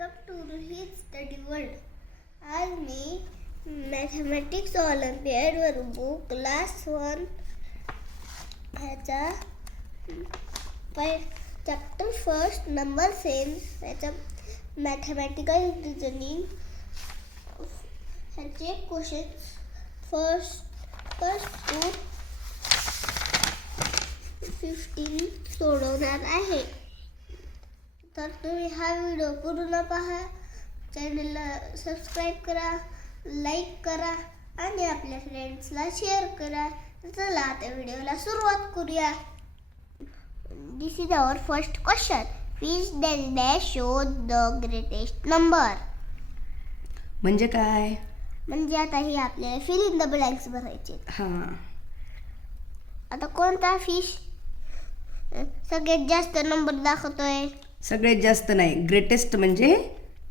Welcome to Rohit study world. आज मी mathematics ऑलिम्पियाडवर बुक क्लास 1 ह्याचा चॅप्टर फर्स्ट नंबर सेन्स ह्याचा मॅथमॅटिकल रिजनिंग ह्याचे क्वेश्चन्स फर्स्ट टू 15 सोडवणार आहे. तर तुम्ही हा व्हिडिओ पूर्ण पहा, चॅनलला सबस्क्राईब करा, लाईक करा आणि आपल्या फ्रेंड्सला शेअर करा. चला आता व्हिडिओला सुरुवात करूया. This is our first question. Which dash dash show the greatest number. म्हणजे काय? म्हणजे आता हे आपल्याला फिल इन द ब्लँक्स भरायचे. हां, आता कोणता फिश सगळ्यात जास्त नंबर दाखवतोय? सगळ्यात जास्त नाही, ग्रेटेस्ट म्हणजे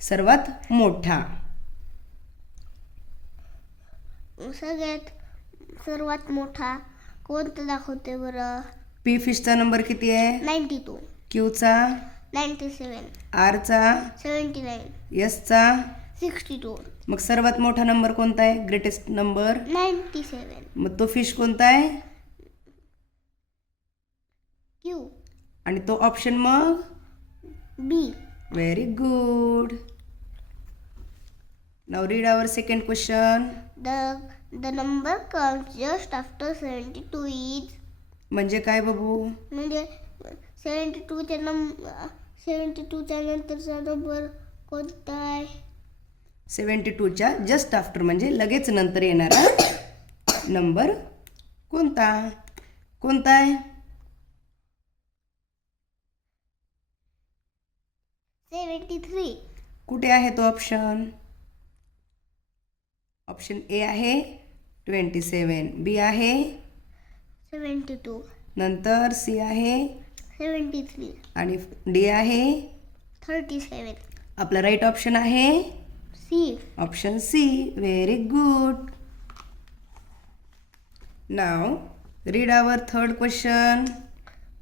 सर्वात मोठा. सर्वात मोठा कोणता दाखवतोय बरं? पी फिशचा नंबर किती आहे? 92, क्यूचा, 97, आरचा, 79, एसचा. 62, मग सर्वात मोठा नंबर कोणता आहे? Greatest number 97. मग तो फिश कोणता आहे? क्यू. आणि तो ऑप्शन मग B. Very good. Now read our second question. The number comes just after 72 is. म्हणजे काय बाबू? म्हणजे 72च्या नंतरचा नंबर कोणता आहे? 72च्या जस्ट आफ्टर म्हणजे लगेच नंतर येणारा नंबर कोणता आहे? 73. कुठे आहे तो ऑप्शन? ऑप्शन ए आहे 27, बी आहे 72, नंतर सी आहे 73, आणि डी आहे 37. आपला राईट ऑप्शन आहे C. Option C. Very good. Now read our third question.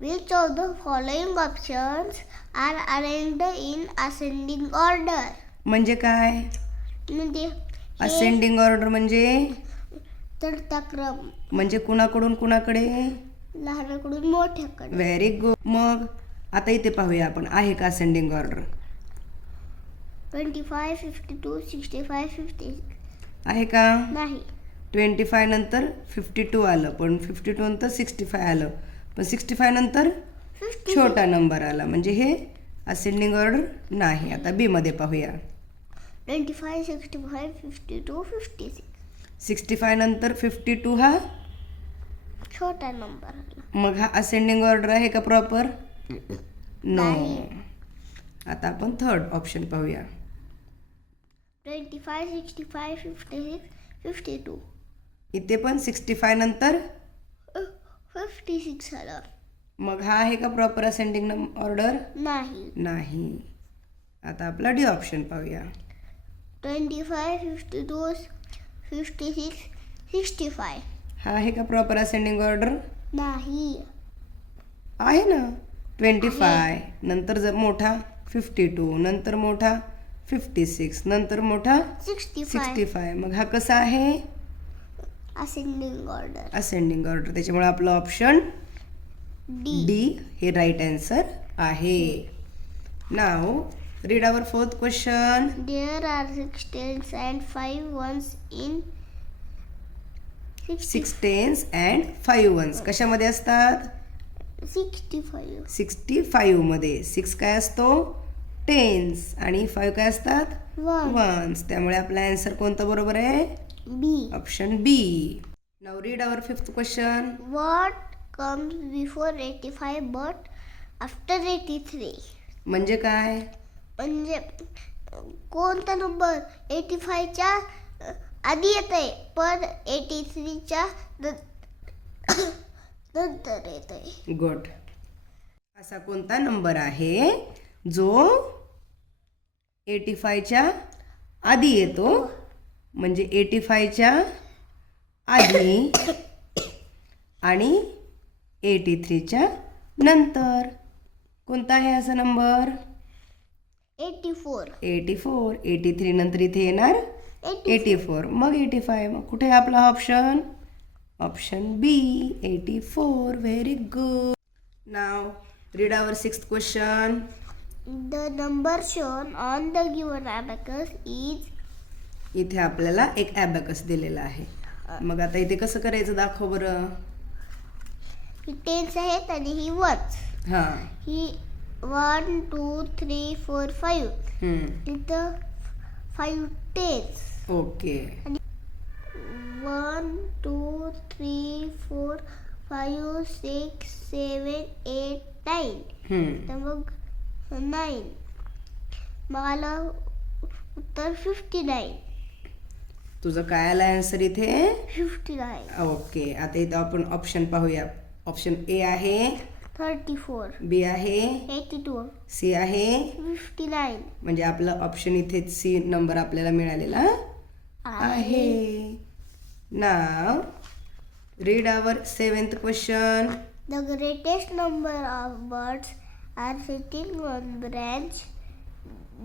Which of the following options are arranged in ascending order? म्हणजे काय? म्हणजे असेंडिंग ऑर्डर म्हणजे चढता क्रम, म्हणजे कुणाकडून कुणाकडे? लहानाकडून मोठ्याकडे. Very good. मग आता इथे पाहूया आपण आहे का असेंडिंग ऑर्डर? 25, 52, 65, 56. आहे का? नाही. 25 नंतर 52 आलं, पण 52 नंतर 65 आलं, पण 65 नंतर 50. छोटा नंबर आला, म्हणजे हे असेंडिंग ऑर्डर नाही. आता बी मध्ये पाहूया. 25, 65, 52, 56. 65 नंतर 52 हा छोटा नंबर आला. मग हा असेंडिंग ऑर्डर आहे का प्रॉपर? नो. नाही. आता आपण थर्ड ऑप्शन पाहूया. 25, 65, 56, 52. इथे पण 65 नंतर 56 आला. मग हा आहे का प्रॉपर असेंडिंग ऑर्डर? नाही. नाही. आता आपला डी ऑप्शन पाहूया. 25, 52, 56, 65. हा आहे का प्रॉपर असेंडिंग ऑर्डर? नाही. आहे ना. 25 नंतर जर मोठा 52, नंतर मोठा 56, नंतर मोठा 65. मग हा कसा आहे? Ascending order. Ascending order. त्याच्यामुळे आपलं ऑप्शन डी हे राईट आन्सर आहे. Now read our fourth question. There are 6 tens and 5 ones in 6 tens and 5 ones कशामध्ये असतात? 65. 65 मध्ये 6 काय असतो? टेन्स आणि 5 काय असतात? वन्स. त्यामुळे आपला आन्सर कोणता बरोबर आहे? B. Option B. Now read our fifth question. What comes before 85 but after 83? म्हणजे काय? म्हणजे कोणता नंबर 85च्या आधी येत आहे पण 83च्या नंतर येत आहे? गुड. असा कोणता नंबर आहे जो 85च्या आधी येतो? म्हणजे 85च्या आधी आणि 83च्या नंतर. कोणता आहे असा नंबर? 84. 84. 83 नंतर इथे येणार 84. मग 85. मग कुठे आहे आपला option? Option B 84. Very good. Now read our 6th question. The number shown on the given abacus is. इथे आपल्याला एक ॲबॅकस दिलेला आहे. मग आता इथे कसं करायचं दाखव बरं. ही टेन्स आहेत आणि ही वन्स. हां. ही 1 2 3 4 5. इथं 5 टेन्स. ओके. 1 2 3 4 5 6 7 8 9. तर मग 9. मग आलं उत्तर 59. तुझं काय आलं आन्सर इथे? 59. ओके. आता इथं आपण ऑप्शन पाहूया. ऑप्शन ए आहे, 34. बी आहे, 82. सी आहे. 59. म्हणजे आपलं ऑप्शन इथे सी नंबर आपल्याला मिळालेला आहे. Now read our 7th question. The greatest number of birds are sitting on branch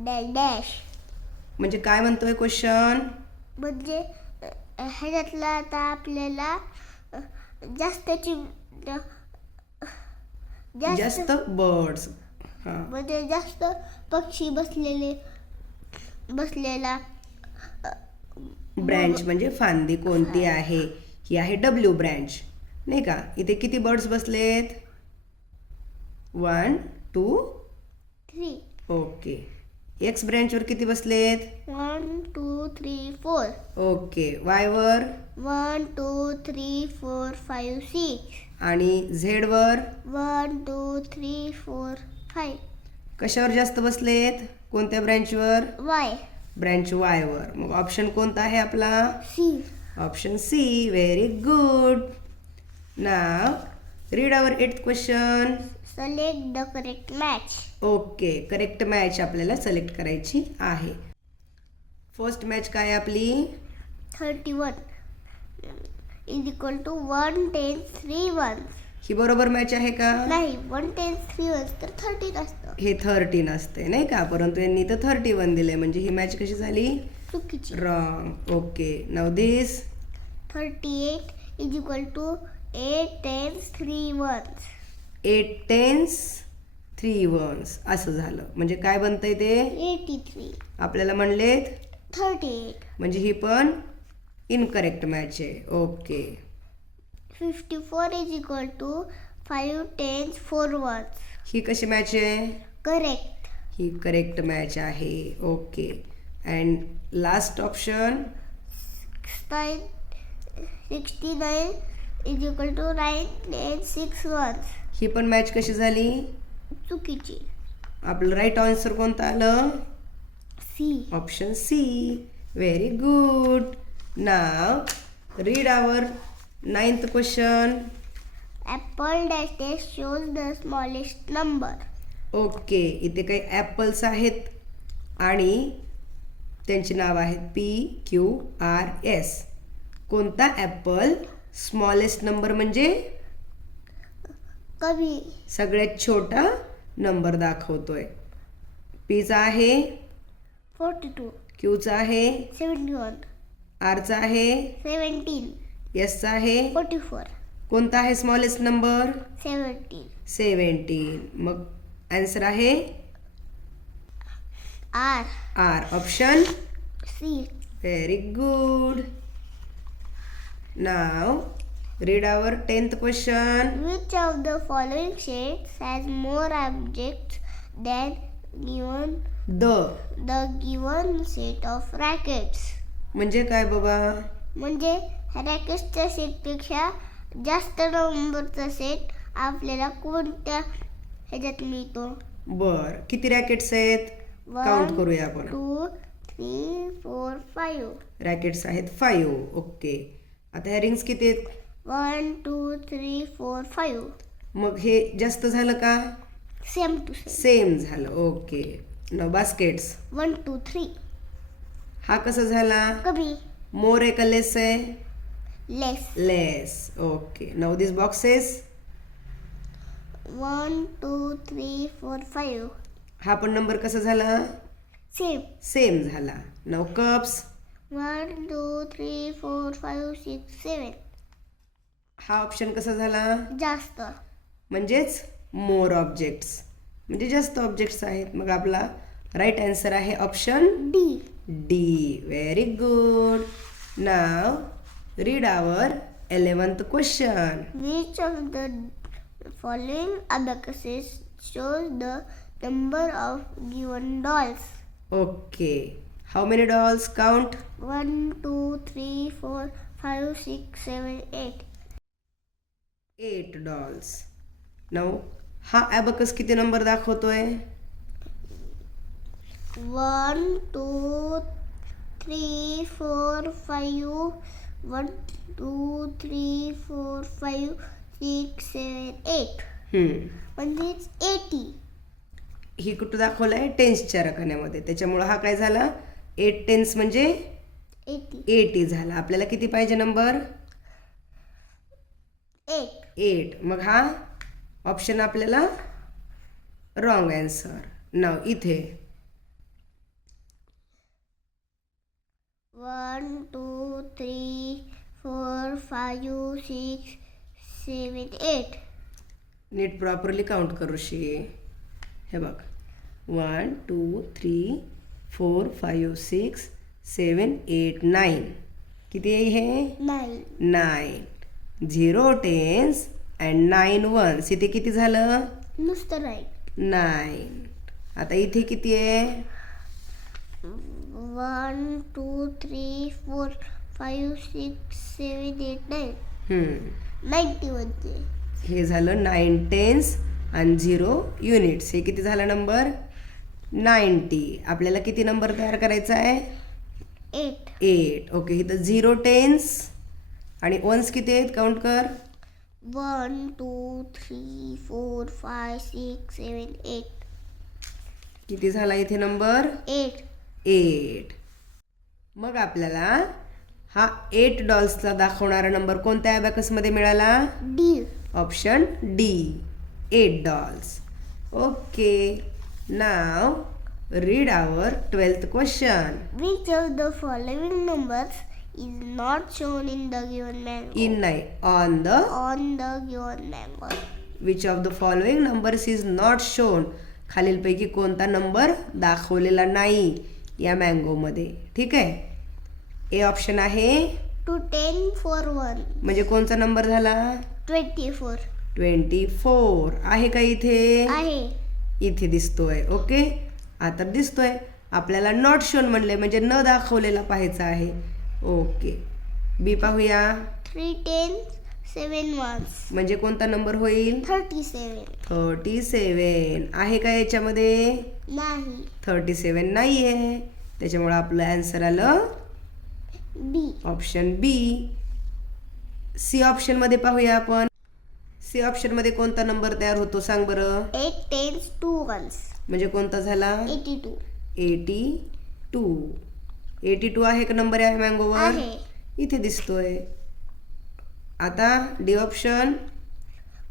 dash. म्हणजे काय म्हणतोय क्वेश्चन? म्हणजे ह्याच्यातला आता आपल्याला जास्तची जास्त बर्ड्स. हां. म्हणजे जास्त पक्षी बसलेला ब्रँच म्हणजे फांदी कोणती आहे? ही आहे डब्ल्यू ब्रँच, नाही का? इथे किती बर्ड्स बसलेत? 1 2 3. ओके. एक्स ब्रँचवर किती बसलेत? 1 2 3 4. ओके. वायवर 1 2 3 4 5 6. आणि झेडवर 1 2 3 4 5. कशावर जास्त बसलेत? कोणत्या ब्रँचवर? वाय. ब्रँच वायवर. मग ऑप्शन कोणता आहे आपला? C. Option C. Very good. Now read our 8th question. Select the correct match. Okay. Correct match आपल्याला सिलेक्ट करायची आहे. फर्स्ट मॅच काय आपली? 31 is equal to 1 10 3 1. ही बरोबर मॅच आहे का? नाही, 1 10 3 1 तर 13 असतं. हे 13 असते, नाही का? परंतु यांनी तर 31 दिले, म्हणजे ही मॅच कशी झाली? चुकीची. Wrong. Okay. Now this 38 is equal to 8 10 3 1. 8 10s 3 1s असं झालं. म्हणजे काय बनतंय ते? 83. आपल्याला म्हणलेत 38. म्हणजे ही पण इनकरेक्ट मॅच आहे. ओके. 54 is equal to 5 10 4 1. ही कशी मॅच आहे? करेक्ट. ही करेक्ट मॅच आहे. Okay. And last option 69 is equal to 9 10 6 1. ही पण मॅच कशी झाली? चुकीची. आपलं राईट आन्सर कोणतं आलं? C. Option C. Very good. Now read our 9th question. Apple dash dash shows the smallest number. Okay. इथे काही ॲपल्स आहेत आणि त्यांची नाव आहेत PQRS. कोणता ॲपल स्मॉलेस्ट नंबर म्हणजे कमी सगळ्यात छोटा नंबर दाखवतोय? पीचा आहे, 42. क्यूचा आहे, 71. आरचा आहे, 17. एसचा आहे. 44. कोणता आहे स्मॉलेस्ट नंबर? 17. 17. मग आन्सर आहे R. R. Option C. Very good. Now read our 10th question. Which of the following shades has more objects than given the given set of rackets? म्हणजे काय बाबा? म्हणजे रॅकेट्सच्या सेटपेक्षा जास्त नंबरचा सेट आपल्याला कोणत्या ह्याच्यात मिळतो? बर. किती रॅकेट्स आहेत? काउंट करूया आपण. 2 3 4 5. रॅकेट्स आहेत 5. ओके. आता ह्या रिंग्स किती आहेत? 1 2 3 4 5. मग हे जास्त झालं का? Same to same. सेम झालं. ओके. न बास्केट्स 1 2 3. हा कसा झाला? कमी. मोर आहे का लेस आहे? लेस. लेस. ओके. नाउ दिस बॉक्सेस 1 2 3 4 5. हा पण नंबर कसा झाला? सेम. सेम झाला. नाव कप्स. 1 2 3 4 5 6 7. हा ऑप्शन कसा झाला? जास्त. म्हणजेच मोर ऑब्जेक्ट्स, म्हणजे जास्त ऑब्जेक्ट्स आहेत. मग आपला राईट आन्सर आहे option D. D. Very good. Now read our 11th question. Which of the following abacuses shows the number of given dolls? Okay. How many dolls? Count. 1 2 3 4 5 6 7 8. 8 dolls. Now हा abacus किती number दाखवतोय? 1 2 3 4 5. 1 2 3 4 5 6 7 8. म्हणजेच 80. ही कुठं दाखवलंय? टेन्सच्या रकान्यामध्ये. त्याच्यामुळं हा काय झाला? 8 टेन्स म्हणजे 80. 80 झाला. आपल्याला किती पाहिजे नंबर? 8. 8. मग हा ऑप्शन आपल्याला रॉंग आन्सर. नाव इथे 1 2 3 4 5 6 7 8. नीट प्रॉपरली काउंट करू शी. हे बघ 1 2 3 4 5 6 7 8 9. किती आहे हे? 9. 9. 0 टेन्स अँड 9 वन्स. इथे किती झालं? नुसतं राईट. 9. आता इथे किती आहे? 1 2 3 4 5 6 7 8 9. 91. हे झालं 9 टेन्स आणि 0 युनिट्स. हे किती झाला नंबर? 90. आपल्याला किती नंबर तयार करायचा आहे? 8. 8. ओके. इथं 0 टेन्स आणि वन्स किती आहेत? काउंट कर. 1 2 3 4 5 6 7 8. किती झाला इथे नंबर? 8. 8. मग आपल्याला हा 8 डॉल्सचा दाखवणारा नंबर कोणत्या ॲबॅकसमध्ये मिळाला? D. Option D. 8 dolls. Okay. Now read our 12th question. Which of the following numbers is not shown in the given mango? In नाही, on the. On the given mango. Which of the following numbers is not shown. खालीलपैकी कोणता number दाखवलेला नाही या मँगोमध्ये. ठीक आहे. A option आहे 2 10 4 1. म्हणजे कोणता नंबर झाला? 24. 24 आहे का इथे? आहे. इथे दिसतोय. ओके. आता दिसतोय. आपल्याला नॉट शोन म्हणले म्हणजे न दाखवलेला पाहायचा आहे. ओके. बी पाहूया. 3 10 7 1. म्हणजे कोणता नंबर होईल? 37. 37 आहे का याच्यामध्ये? नाही. 37 नाही आहे. त्याच्यामुळे आपलं आन्सर आलं बी. ऑप्शन बी. सी ऑप्शनमध्ये पाहूया आपण. सी ऑप्शनमध्ये कोणता नंबर तयार होतो सांग बरं? 8 10 2 1. म्हणजे कोणता झाला? 82. 82. 82 आहे का नंबर या मँगोवर? आहे. इथे दिसतोय. आता डी ऑप्शन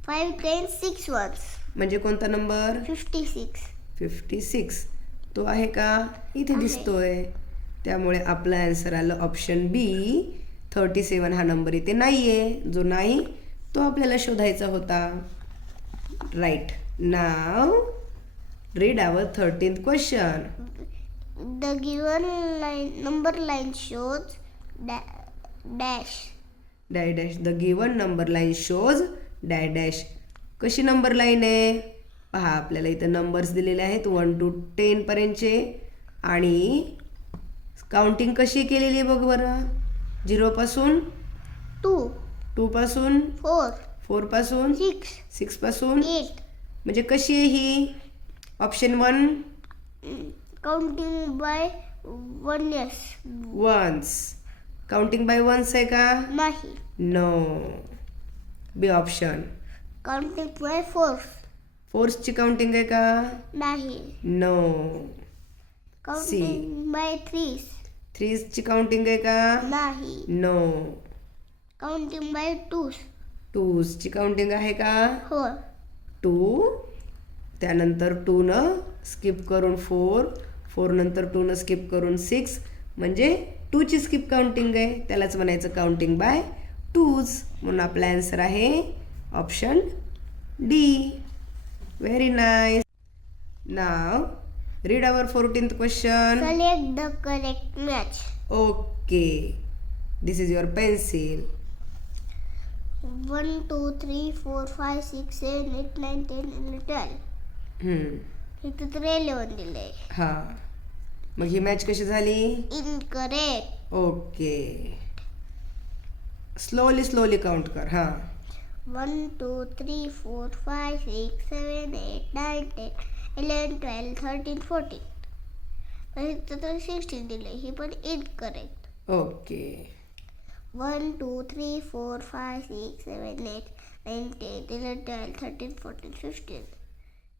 5 10 6 1. म्हणजे कोणता नंबर? 56. 56. तो आहे का? इथे आहे. दिसतोय. त्यामुळे आपलं आन्सर आलं ऑप्शन बी. 37 हा नंबर इथे नाहीये. जो नाही तो आपल्याला शोधायचा होता. Right. Now read our 13th question. The given number line shows dash. Dash dash. The given number line shows dash dash. कशी नंबर लाईन आहे? पहा आपल्याला इथं नंबर्स दिलेले आहेत 1 to 10 पर्यंतचे. आणि काउंटिंग कशी केलेली आहे बघ बरं. 0 पासून 2 2 पासून 4 4 पासून 6 6 पासून. 8. म्हणजे कशी आहे ही? Option 1 counting by 1 yes. Ones. Counting by ones आहे का? नाही. No. B option counting by 4. फोर्सची काउंटिंग आहे का? नाही. नो. Counting by 3. थ्रीजची काउंटिंग आहे का? नाही. नो. Counting by 2. टूजची काउंटिंग आहे का? 4. 2 त्यानंतर 2 स्किप करून 4 नंतर 2 स्किप करून 6 म्हणजे 2ची स्किप काउंटिंग आहे, त्यालाच म्हणायचं काउंटिंग बाय 2s. म्हणून आपला आन्सर आहे option D. Very nice. Now read our 14th question. Select the correct match. Okay, this is your pencil. 1, 2, 3, 4, 5, 6, 7, 8, 9, 10, 11, 12. इथं तर 11 दिलंय. हां, मग ही मॅच कशी झाली? इनकरेक्ट. ओके, स्लोली काउंट कर. हां, 1, 2, 3, 4, 5, 6, 7, 8, 9, 10, 11, 12, 13, 14. इथं तर 16 दिलंय, हे पण इनकरेक्ट. ओके. 1, 2, 3, 4, 5, 6, 7, 8, 9, 10, 11, 12, 13, 14, 15.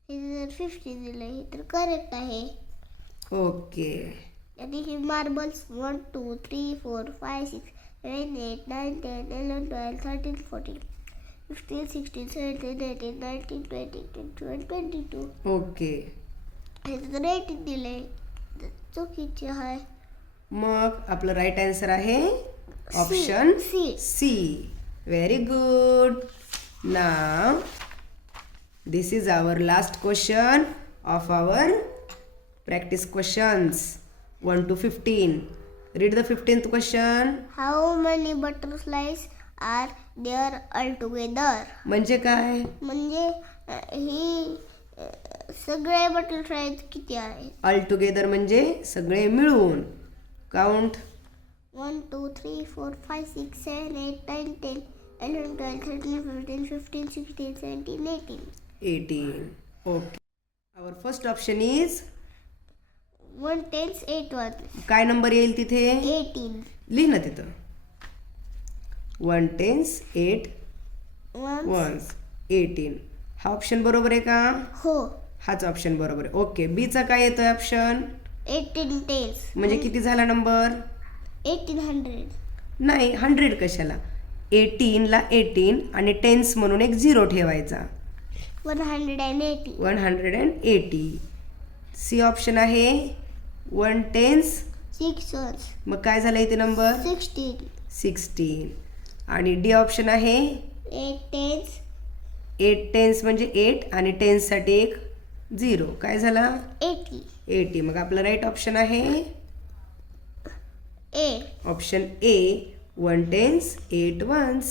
हे जर 15 दिलं हे तर करेक्ट आहे. ओके. आणि हे मार्बल्स 1, 2, 3, 4, 5, 6, 7, 8, 9, 10, 11, 12, 13, 14, 15, 16, 17, 18, 19, 20, 21, 22. ओके, हे तर 18 दिले, चुकीचे आहे. मग आपलं राईट आन्सर आहे option C. C. Very good. Now this is our last question of our practice questions 1 to 15. Read the 15th question. How many butterflies are there altogether? म्हणजे काय? म्हणजे ही सगळे बटरफ्लाय किती आहेत? ऑल टुगेदर म्हणजे सगळे मिळून. Count. 1, 2, 3, 4, 5, 6, 7, 8, 9, 10, 11, 12, 13, 14, 15, 16, 17, 18. 18. Okay. Our first option is 1 10s 8 1. काय नंबर येईल तिथे? 18. लिह ना तिथं. 1 10s 8 1. 1s 18. हा ऑप्शन बरोबर आहे का? हो. हाच ऑप्शन बरोबर आहे. ओके, बीचा काय येतोय ऑप्शन? 18 10s. म्हणजे किती झाला नंबर? 1800. नाही, 100 कशाला? 18ला 18 आणि टेन्स म्हणून एक 0 ठेवायचा. 180. 180. सी ऑप्शन आहे 1 10s. 6 1s. मग काय झालं इथे नंबर? 16. 16. आणि डी ऑप्शन आहे 8 10s. 8 टेन्स म्हणजे 8 आणि टेन्ससाठी एक 0. काय झाला? 80. 80. मग आपलं राईट ऑप्शन आहे A. Option A 1 10s 8 1s.